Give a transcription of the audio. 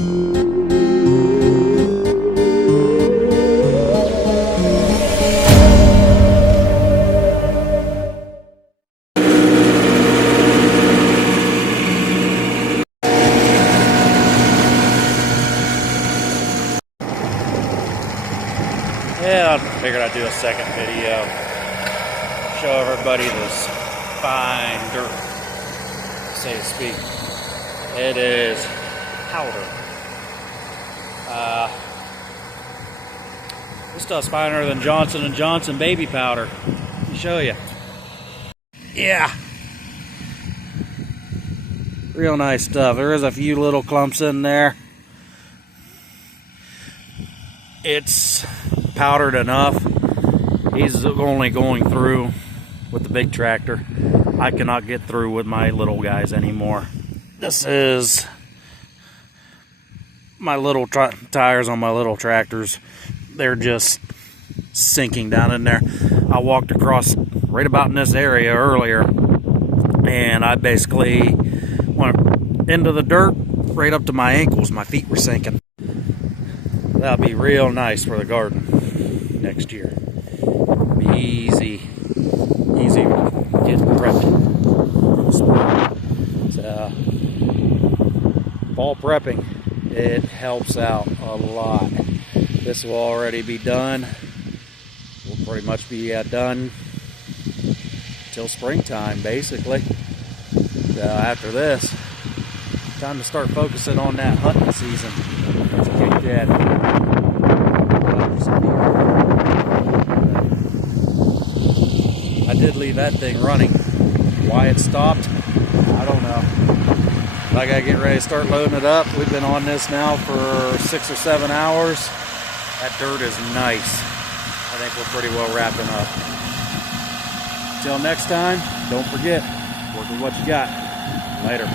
Yeah, I figured I'd do a second video. Show everybody this fine dirt, so to speak. It is powder. This stuff's finer than Johnson & Johnson baby powder. Let me show you. Yeah. Real nice stuff. There is a few little clumps in there. It's powdered enough. He's only going through with the big tractor. I cannot get through with my little guys anymore. This is my little tires on my little tractors. They're just sinking down in there. I walked across right about in this area earlier, and I basically went into the dirt right up to my ankles. My feet were sinking. That'll be real nice for the garden next year. Be easy getting prepped. So, fall prepping, it helps out a lot. This will already be done. We'll pretty much be done till springtime, basically. So after this, time to start focusing on that hunting season. Let's kick that. I did leave that thing running. Why it stopped, I don't know. I gotta get ready to start loading it up. We've been on this now for 6 or 7 hours. That dirt is nice. I think we're pretty well wrapping up. Till next time, don't forget, work with what you got. Later.